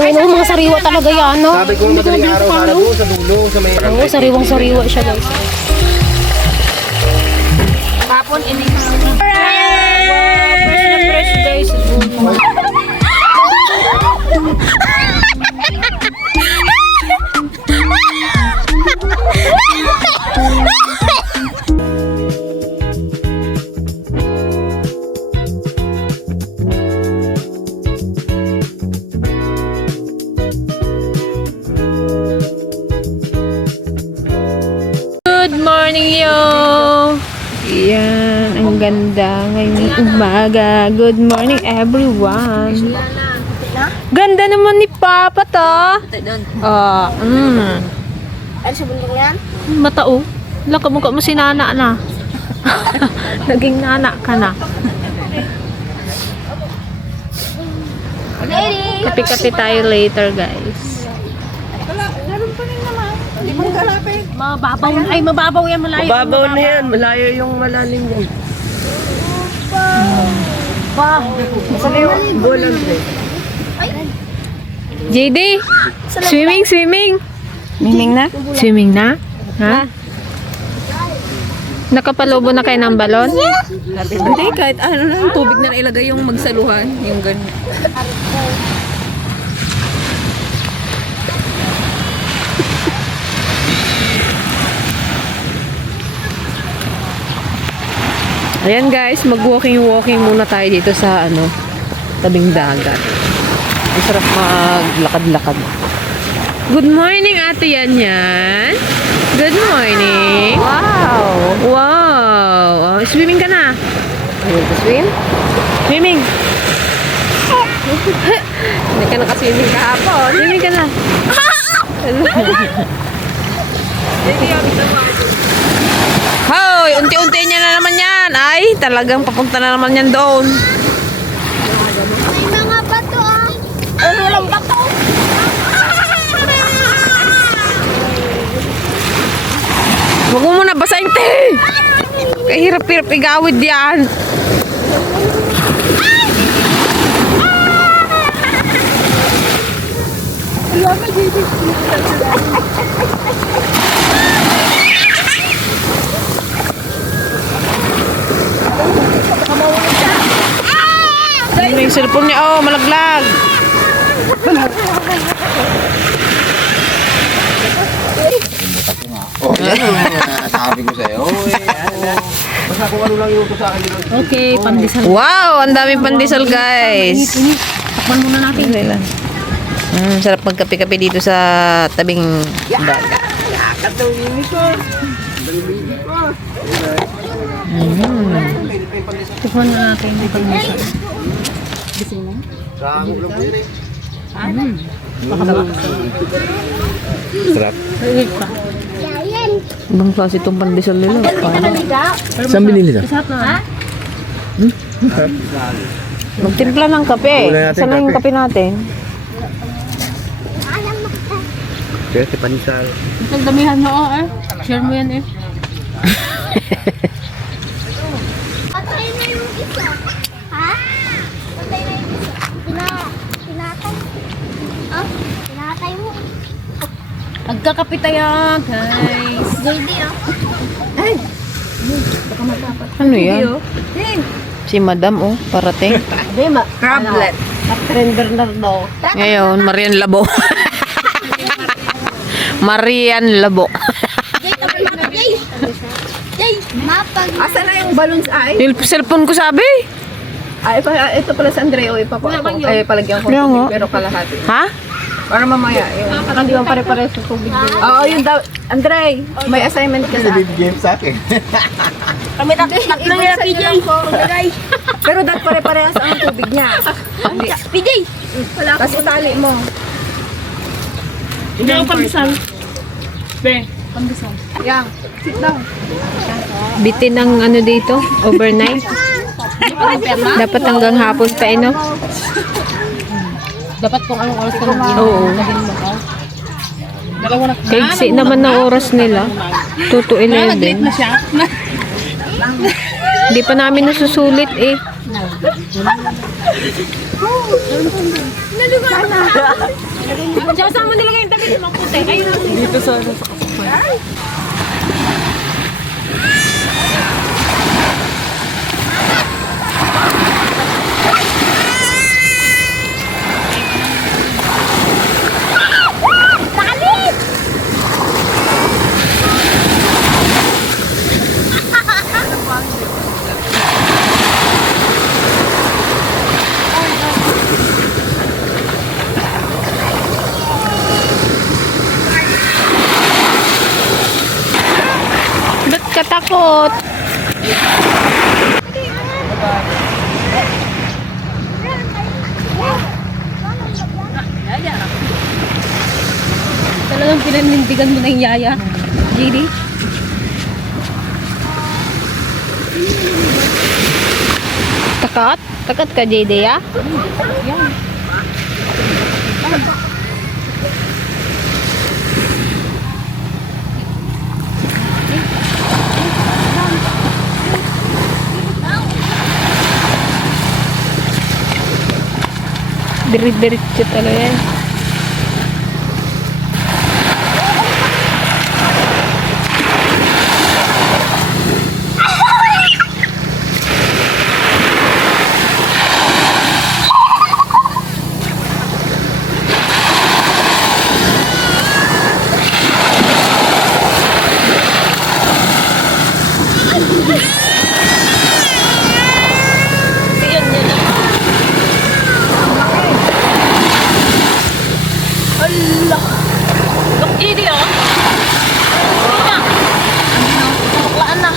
Oo, mga sariwa talaga yan, no? Sabi ko madaling araw para doon sa dulo, sa may... Oo, sariwang-sariwa siya, guys. Tapon, inihaw. Wow, fresh na fresh, guys. Good morning, yo! Yan, ang ganda ngayong umaga. Good morning, everyone. Ganda naman ni Papa to. Ano sa bundok yan? Matao. Laka mukha mo si Nana na. Naging Nana ka na. Kapi-kapi tayo later, guys. Meron pa rin naman. Hindi mo galapin. Mababaw. Ay, mababaw yan. Malayo. Mababaw na yan, malayo yung malalim yan. Saan yung golan ko? JD, swimming. Miming na? Swimming na? Ha? Nakapalobo na kayo ng balon? Hindi, kahit ano lang, tubig na nailagay yung magsaluhan. Yung ganun. Ayan guys, mag-walking muna tayo dito sa tabing dagat. Ang sarap maglakad-lakad. Good morning, Ate Yanyan. Good morning. Wow. Swimming ka na? Ayun ka swim? Swimming. Hindi ka nakaswimming kahapon. Swimming ka na. Hoy, unti-unti niya na naman yan. Ay, talagang papunta na naman yan doon. May mga bato ah. Ano walang bato? Huwag mo muna basahin, te. Kahirap-hirap igawid yan. Ano yung cellphone niya? Oh, malaglag. Oh, yan ang sabi ko sa'yo. Basta kung ano lang yung utos sa akin. Okay, pandesal. Wow, ang daming pandesal, guys. Takpan muna natin. Sarap magkape-kape dito sa tabing dagat. Tukon na natin yung pandesal. Sa akong lang po Sarap. Ibang klase itong pandesal nila. Saan binili na? Magtimpla ng kape. Saan na yung kape natin? Kaya si Panisal. Nagdamihan mo eh. Share mo yan eh. Patay na yung isa. Ha? Patay na yung isa. Pinatay. Ah? Pinatay mo. Nagkakape tayo, guys. JD ah. Ay! Baka matapat. Ano yan? Si Madam, oh, parating. Crablet. Catherine Bernardo. Ngayon, Marian Labo. Marian Labo. Jay, tapos na Jay. Jay, mapag. Asa na yung balloons ay? Yung cellphone ko sabi. Ay, ito pala sa Andreo, ay palagyan ko Kaya nga. pero kalahati. Ha? Para mamaya, yun. Hindi mo pare-pare sa tubig. Oo, yun daw. Andre, may assignment ka sa game sa akin. Kami tatlo yung PJ. Pero dapat pare-parehas ang tubig niya. PJ! Tapos itali mo. Hindi ako pandesal. Be, pandesal. Yang, sit down. Bitin ang dito, overnight. Dapat hanggang hapon pa, no? Dapat kung anong oras ka naging. Oo. Kaigsi naman ng oras nila. 2 to 11. Hindi pa namin nasusulit eh. Diyan saan mo nilagay yung damit mo puti? Ayun. Dito sa kasakyan. Ba't ka takot? Talagang pinanindigan mo na yung yaya. JD. Takot? Takot ka, JD, ah? Dirit-diritso talaga yan. Look, JD oh. Hindi na. Baklaan na.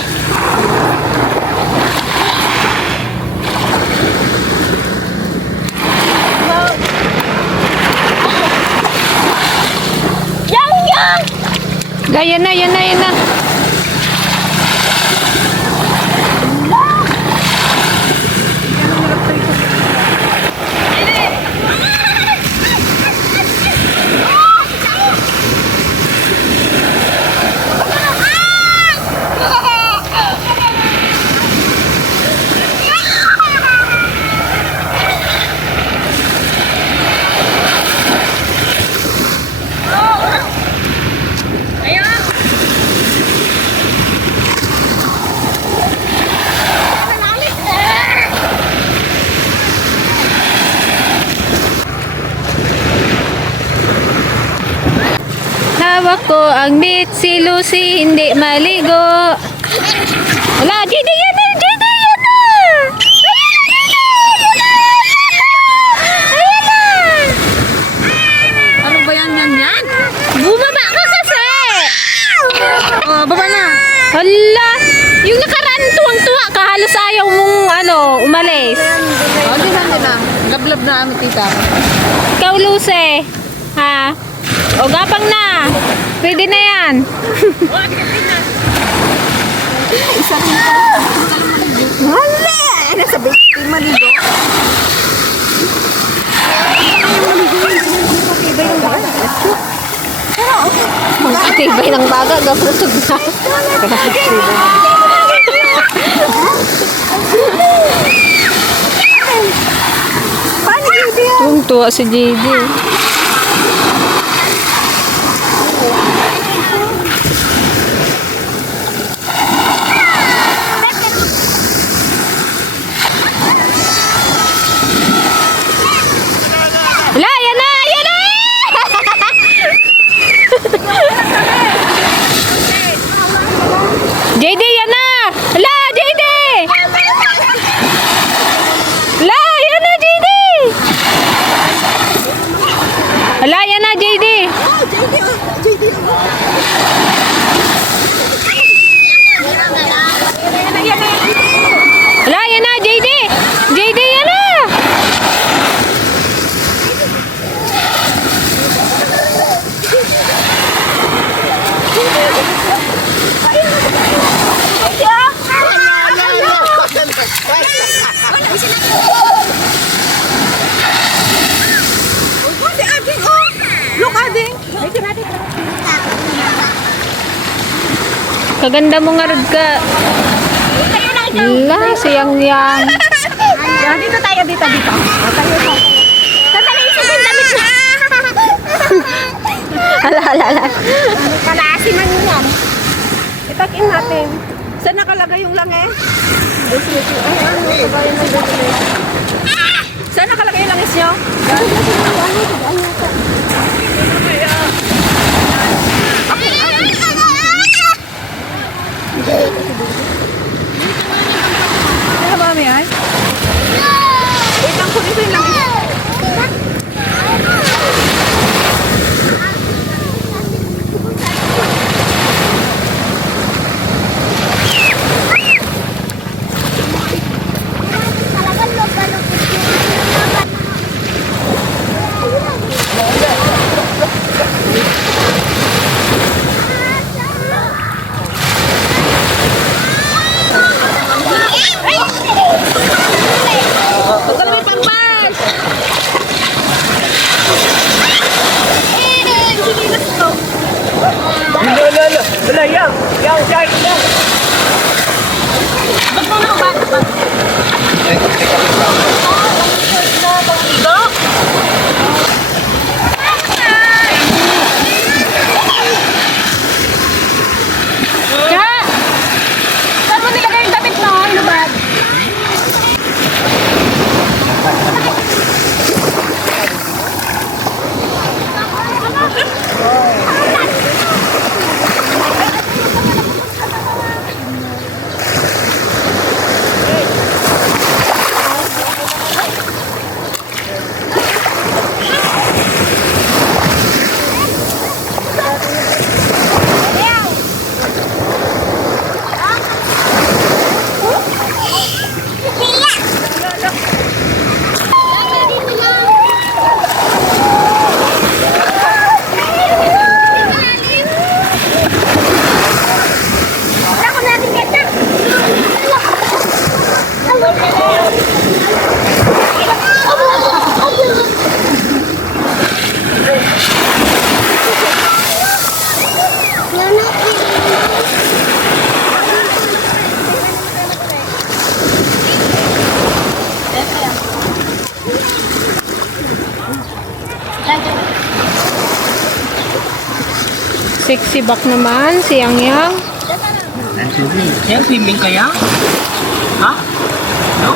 Yang! Yan na, yan na, yan na. Hawak ko ang bit, si Lucy hindi maligo. Wala, JD yan na, JD yan na. Ano ba yan yan? Bumaba ka kasi. Oh, baba na. Hala, yung nakaraan tuwang-tuwa ka, halos ayaw mong umalis. Oh, di na. Lablab na kami tita. Ikaw, Lucy. Ha? O, gapang na. Pwede na yan. Hala! Ano sabi? Maligo? Tibay ng baga, gapusog na. Tuwang-tuwa si JD. Wala, yan na! Yan na! JD, yan na! Wala, JD! Wala, yan na, JD! Wala, yan na, JD! Wala, yan na, JD! JD, yan na! Kaganda mo nga rod ka. Wala, siyang yang. Dito tayo, dito. Tayo. Sandali, isa din damit na. Ala. Kalasi man yan. Itakin natin. Saan nakalagay yung langis? Ay, ano? Kagayan ng dali. Saan nakalagay yung langis nyo? Kaya ba, may ay? Wait lang, kunin ko yung langis. Talagang lupa-lupit Saan mo nilagay yung damit mo? Ano ba? Sexy back naman si Yang Yang. Yan, swimming kaya? Ha? No?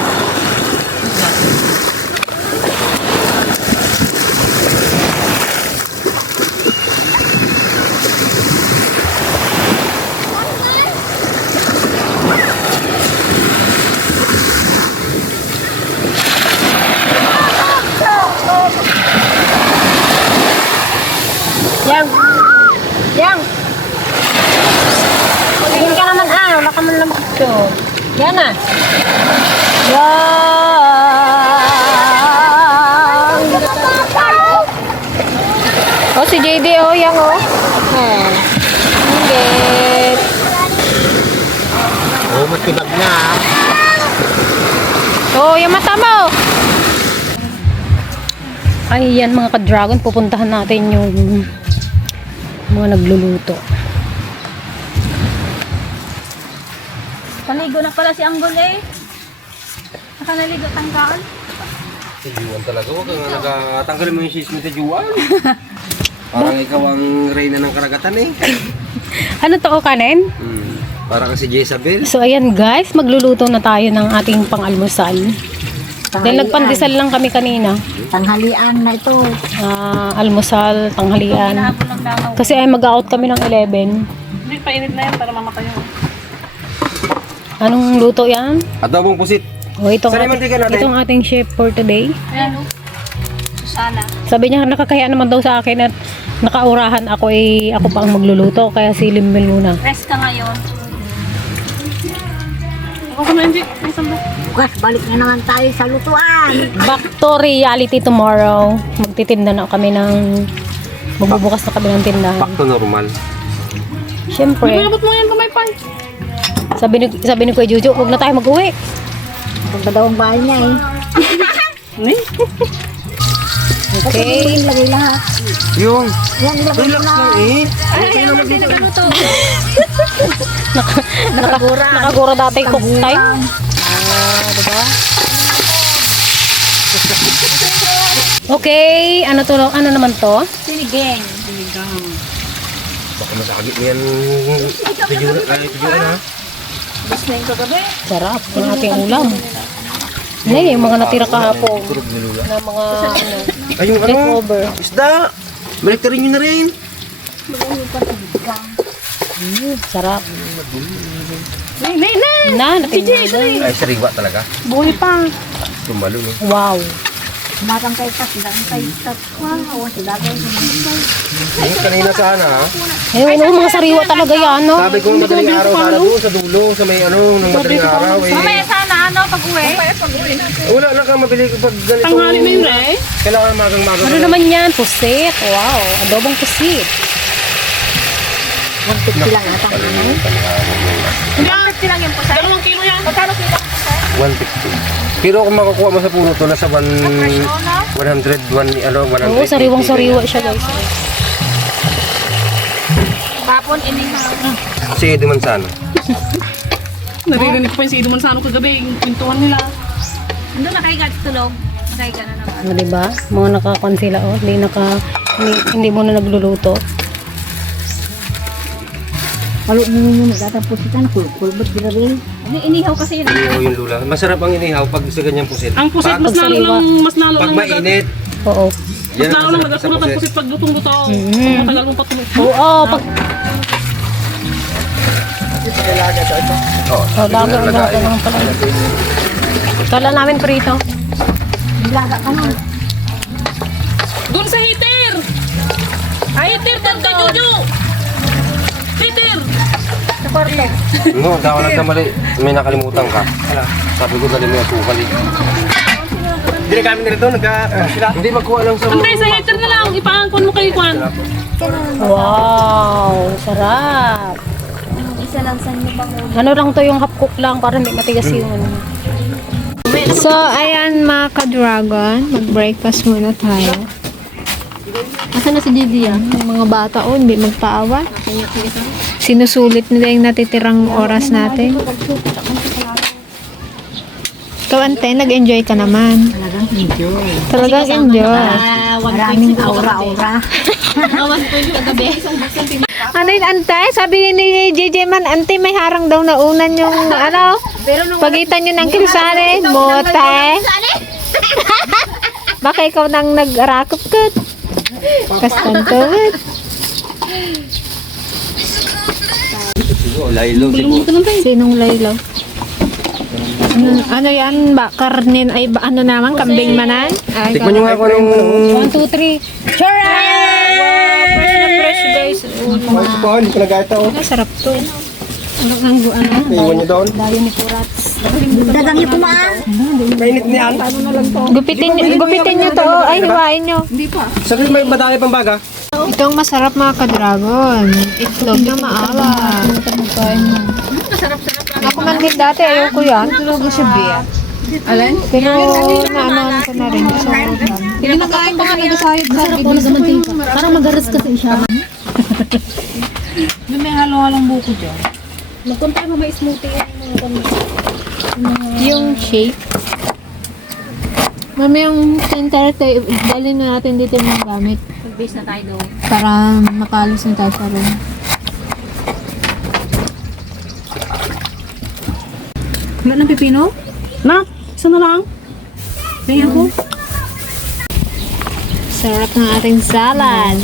Yang! Yang! Tingin ka naman wala ka man lang dito. Yan na. Yang! Oh, si JD oh, Yang oh. Ingit. Oh, matibag na. Oh, yung mata mo. Ay, yan mga ka-dragon, pupuntahan natin yung mga nagluluto. Paligo na pala si Anggol eh. Nakanaligo tangkaan. Si Juan talaga. Huwag kang nagtanggalin mo yung sis mo si Juan. Parang ikaw ang reyna ng karagatan eh. Ano to, kanin? Parang si Jezabel. So, ayan guys, magluluto na tayo ng ating pang-almusal. Dahil nagpandesal lang kami kanina. Tanghalian na ito. Almusal, tanghalian. Kasi ay mag-out kami ng 11. Hindi, painit na yan para mamakayo. Anong luto yan? Adobong pusit. O, itong, Saan yung mantika natin? itong ating chef for today. Ayan o. Susana. Sabi niya, nakakaya naman daw sa akin at nakaurahan ako ako pa ang magluluto. Kaya si Limbel muna. Rest ka ngayon. Ako na hindi. Bukas, balik na naman tayo sa lutuan. Back to reality tomorrow. Magtitinda na kami ng... Magbubukas na kami ng tindahan. Back to normal. Siyempre. Pinabot mo yan kamay pa. Sabi ni Kuya Jojo, huwag na tayo mag-uwi. Pagka daw ang bahay niya eh. Okay. Lagay lahat. Yung, Yan, ilagay relax na. lang eh. Ay, ano din ang ano to? Nakagura dati cook time. Diba? Okay, ano naman to? Sinigeng. Baka masakit niyan. Pijuan ha. Bas na yung kagabi. Sarap ng ating ulam. Hindi, yung mga natira kahapon. Turog ni Lula. Na mga ano, Ay, yung ano? leftover. Isda! Balik rin nyo na rin. Sarap. Na, natin Ay, sariwa talaga. buhay pa. Tumalo no. Wow. Matang kay tat. Matang kay tat. Wow. Sila kayo sumangkay. Yung kanina sana ha. Ayun, ano, mga sariwa talaga yan, no? Sabi ko madaling araw sana doon sa dulo, sa may ano, ng madaling araw eh. Mamaya sana ano pag-uwi. Wala na kang mabili pag ganito. Tanghali na yun, eh. Kailangan magang-magang. Ano naman yan? Pusit. Wow. Adobong pusit. 150 lang ata. Hindi, 150 lang yung pusa. 2 kilo yan. Magkano kilo? 150. Pero kung makukuha mo sa puno to, nasa 100, 100, Oo, sariwang-sariwa siya, guys. Papon, inihaw. Si Eddie Manzano. Narinig pa yung si Ido Manzano kagabi, yung pintuan nila. Ando nakaiga sa tulog. Nakaiga na naman. O, diba? Mga nakakon sila, oh. Hindi mo na nagluluto. Halo mo muna datapos itan kulbot sila rin. Ano inihaw kasi yun. Inihaw yung lula. Masarap ang inihaw pag sa ganyang pusit. Ang pusit, Pag- mas lalo Pag lang mainit, Oo. yan ang lalo lang masarap sa nagkakulot ang pusit. pusit pag lutong-luto. Matagal mong patulog. Oo, pag... Oh, Oh, bago ang bago naman pala. Kala namin prito. Nilaga ka na. Doon sa heater! Ay, heater! Doon kay Jojo! Heater! Sa kwarto. No, daw nagkamali. May nakalimutan ka. Sabi ko dali mo yung sukal eh. Hindi na kami nila doon, sila. Hindi magkuha lang sa Antay, sa heater na lang. Ipaangkon mo kay Kwan. Wow, sarap. Isa lang sa inyo bang ulo. Ano lang to yung half cook lang para hindi matigas yung ano. So, ayan mga ka-dragon, mag-breakfast muna tayo. Asan na si Gigi yan? Yung mga bata, oh, hindi magpaawa. Sinusulit nila yung natitirang oras natin. Ikaw, Ante, nag-enjoy ka naman. Talagang enjoy. Maraming aura-aura. Ano yun, Ante? Sabi ni JJ man, Ante, may harang daw na unan yung, ano, pagitan nyo ng kilsane. Mote. Baka ikaw nang nag-arakop ka. Kastantuwit. siguro, laylo siguro. Sinong laylaw? Ano yan? Karnin ay ano naman? Kambing manan? Ay, Tikman nyo nga ako nung... 1, 2, 3. fresh na fresh guys. Hindi ko nagkata oh. Sarap to. Iwan nyo doon. Dagang niyo kumaan. Mainit niyan. Gupitin nyo to. Ay, hiwain nyo. Sabi may madami pang baga. Itong masarap mga ka-dragon. Itlog na maalat. Ako man din dati, ayoko yan. Itlog siya biya. Alin? Pero naanoan ko na rin. So, hindi na kain pa nga nagasayod sa video. Parang magaras kasi siya. May halo-halong buko dyan. Magpunta mo may smoothie yung Yung shake. Mamayang center tayo, dalhin na natin dito ng gamit Mag-base na tayo doon. para makalis na tayo sa room. Wala ng pipino? Na, isa na lang. Tingnan ko. Sarap ng ating salad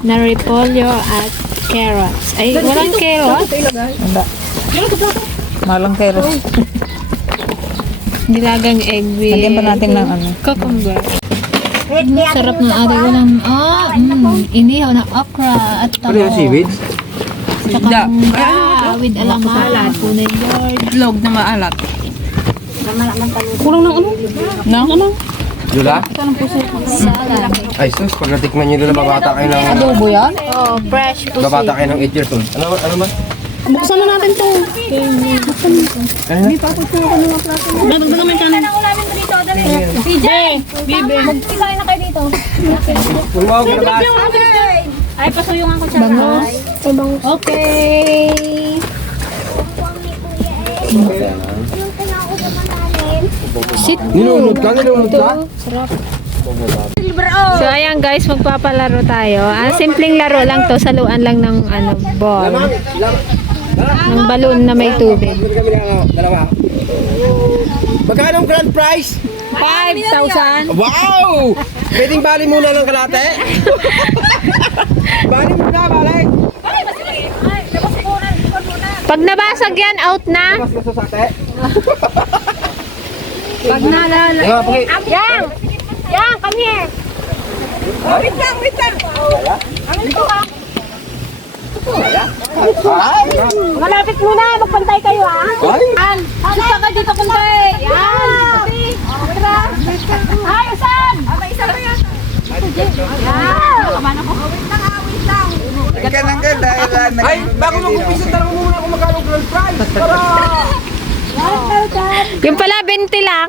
na repolyo at carrots. Ay, walang carrots? Malang keros. Nilagang egg with Lagyan pa natin ng ano. cucumber. Sarap ng ating ulam. Inihaw na okra at Ano yung tamo. seaweed? Tsaka with alaman. Punay yard. Itlog na maalat. kulang ng ano? Nang ano? Lula? Salad. Ay sus, pag natikman nyo Lula, babata kayo ng... Adobo yan? Oh, fresh pusi. Babata kayo ng 8 years old. Ano ba? Buksan na natin to. Dadagdagan mo yung kanin. Ang ulamin mo dito, dali. PJ! Magpisahin na kayo dito. Tumawag ka ba? Ay, pasuyungan ko siya. Bangos. Okay. Yung pinauusapan namin. Shit. Nilunod ka? Sarap. So ayan guys, magpapalaro tayo. Simpleng laro lang to, saluan lang ng ball. Ng balon na may tubig. Dalawa. Magkano ang grand prize? 5,000. Wow! Pwedeng bali muna ng kalate? Bali muna, bali. Pag nabasag yan, out na. Mas gusto sa ate? Pag nalala. Yang! Yang, come here! Wait lang. Malapit muna, magpantay kayo ha! Ay! Gusto ka dito kuntay! Yan! Tara! Ay, usan! Isa pa yan! Ay, bago mag-umpisa talaga muna kung magkano ang grand prize. Para! Yung pala, 20 lang.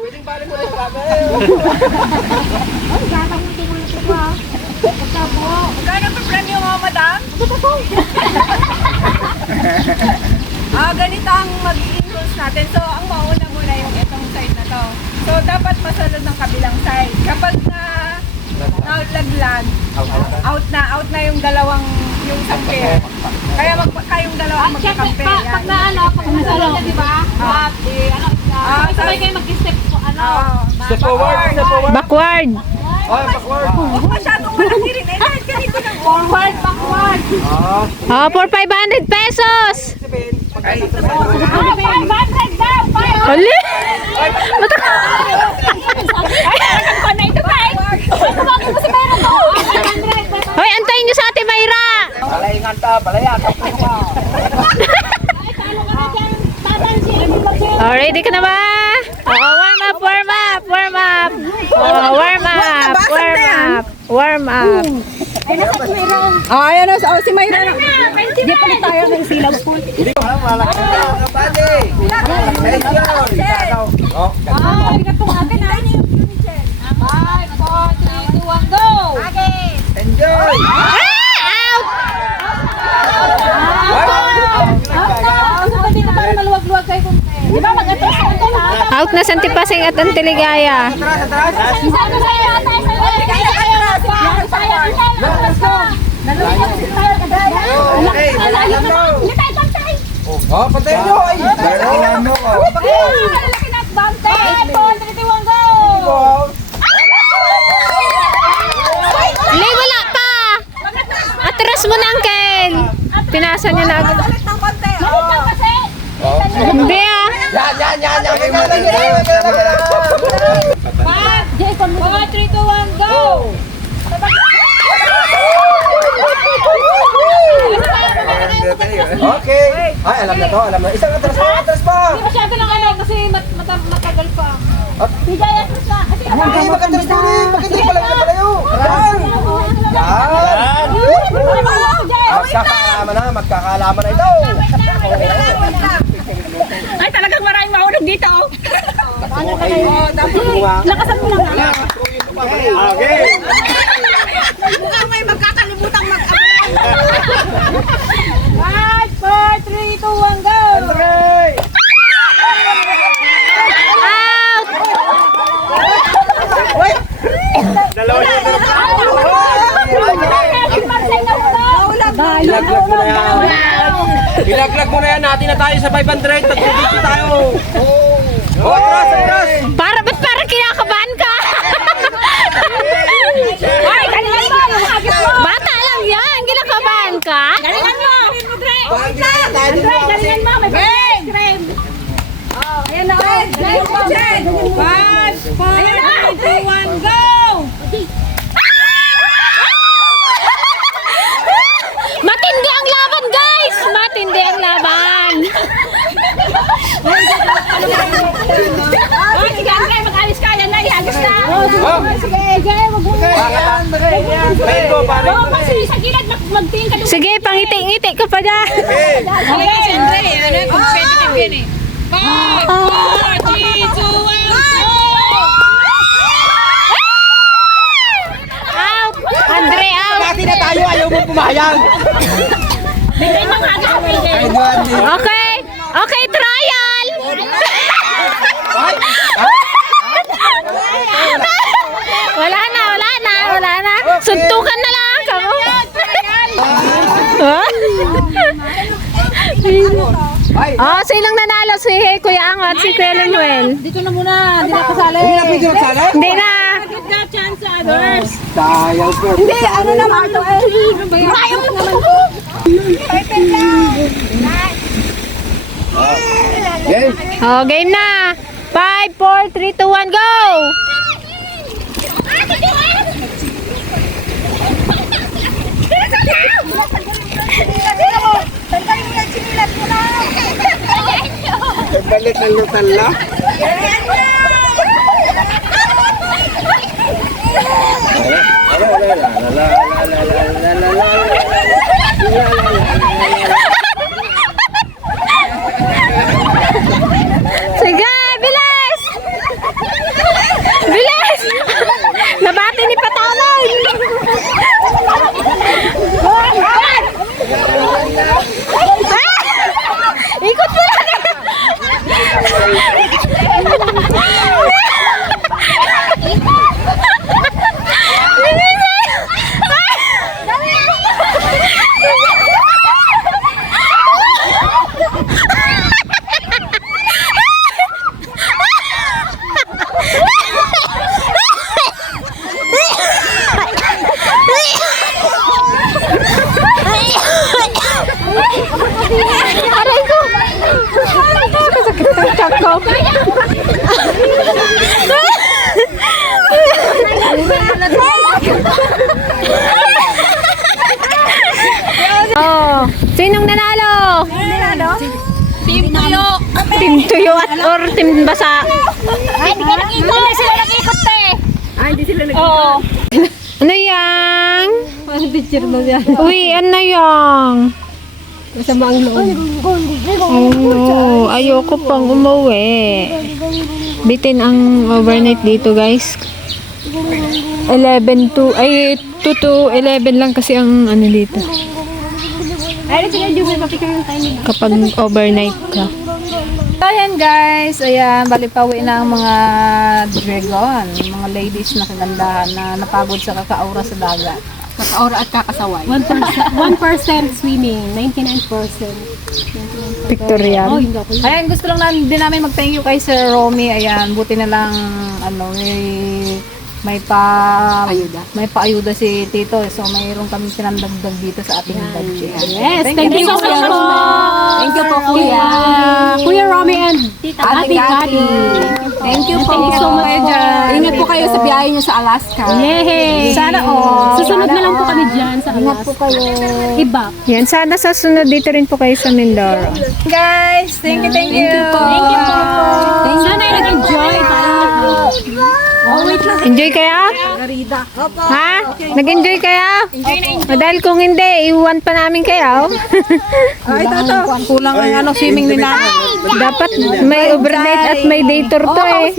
Magkano pa premyo mo, madam? Ganito ang magiging rules natin. So, ang mauna muna yung itong side na to. So, dapat masunod ng kabilang side. Kapag nalaglag, out na yung dalawang, yung isang pair. Kaya kayong dalawa ang magkakampi. Pag na ano, pag nasalo ka, di ba? Sabay kayo mag-step po, ano? Step forward, step forward. Backward. Ay, backward. Huwag masyadong malaki rin. Eh, dahil ganito lang. Forward, backward! For 500 pesos. 500 daw! Uli! Hoy, antayin nyo sa Ate Mayra. Palayangan ta, palayangan. Oh, ready ka na ba? Warm up. Warm up. Ayan na, si Mayra na. Hindi pa tayo ng silaw po. Hindi ko alam, malaki na. Kapati! Ay, katong akin na. 5, 4, 3, 2, 1, go! Enjoy! Maluwag-luwag kayo kung di ba mag-atras ka ito na? Out na Santi Pasig at Antiligaya. Isa-isa sa'yo, tayo Oh, patay nyo! Ay! Dalawa mo ko! Malalaki na at bante! 5, 4, 3, 2, 1, go! Li, wala pa! Atras mo na, Uncle! Pinasa niya na agad. Ulit ng konti. Malit lang kasi! Hindi ah! Yan! Jay, 4, 3, 2, 1, go! Okay! Ay, alam na to, alam na. Isang atras pa! Hindi masyado ng ano kasi matagal pa. Bigay atras na. Kasi Hindi, mag-atras na rin! Bakit hindi palayo? Yan! Magkakaalaman na ito! Ay, talagang maraming mahulog dito. lakasan mo lang. Okay! Mukhang may magkakalimutang mag-apply. 5, 4, 3, 2, 1, go! Okay! Out! Ilaglag mo na yan! Ilaglag mo na yan! Natin na tayo sa 500! Nag-50 tayo! Oh, atras! Ba't parang kinakabahan ka? Ay, galingan mo! Yung agit mo! Bata lang yan! Kinakabahan ka? Galingan mo! Andre, galingan mo! May ice cream! Ayan na! Galingan mo! 5, 4, 3, 2, 1, go! Matindi ang laban, guys! Matindi ang laban! Oh, sige, Andre, mag-alis ka! Yan na, ihagis na! Sige, wag mo Pahit ko, pare! Oo, pag sa gilid, magtingin ka doon. Sige, pangiti-ngiti ka pa dyan. Okay, si Andre, ano, competitive yan eh. 5, 4, 3, 2, 1, go! Out! Andre, out! Natin na tayo! Ayaw mo pumayag! Bigay ng agis sa bigay. Okay! Okay, trial! Wala na, Oh, sinong nanalo? Si Kuya Angat, si Kuya Lemuel. Dito na muna, hindi na kasali. Hindi na pwede magsala? Hindi na. Give that chance to others. Sayang po. Hindi, ano naman to eh. Ayaw mo naman to. Game. Oh, game na. 5, 4, 3, 2, 1, go! Balik ng Nutella. Sige, bilis! Bilis! Nabati ni Patanon! Ikot mo lang! Aray ko! Sakit ang kakao. Oh, sinong nanalo? Team Tuyo. Team Tuyo at or Team Basa? Ay, hindi ka nakikot. Hindi sila nakikot eh. Oo. Ano yang? Uy, ano yang? Masama ang loob. Oh, ayoko pang umuwi. Bitin ang overnight dito, guys. 2 to 11 lang kasi ang ano dito. Kapag overnight ka. Ayan guys, ayan, balipawi na ang mga dragon, mga ladies na kagandahan na napagod sa kakaura sa dagat. Kakaora at kakasaway. 1% swimming, 99% pictorial. Ayan, gusto lang din namin mag-thank you kay Sir Romy. Ayan, buti na lang may paayuda si Tito. So mayroon kami sinandagdag dito sa ating budget. Yes, thank you so much po. Thank you po, Kuya. Kuya Romy and Ate Kati. Thank you po. Thank you so much po. Ingat po kayo sa biyahe niyo sa Alaska. Yay! Sana all. Susunod na lang po kami dyan sa Ingat po kayo. Iba. Yan, sana sa sunod dito rin po kayo sa Mindoro. Guys, thank you. Thank you po. Sana ay nag-enjoy tayo. Enjoy kaya? Ha? Nag-enjoy kaya? Dahil kung hindi, iwan pa namin kayo. Ay, Tato. Kulang ang swimming ni namin. Dapat may overnight at may day tour to eh.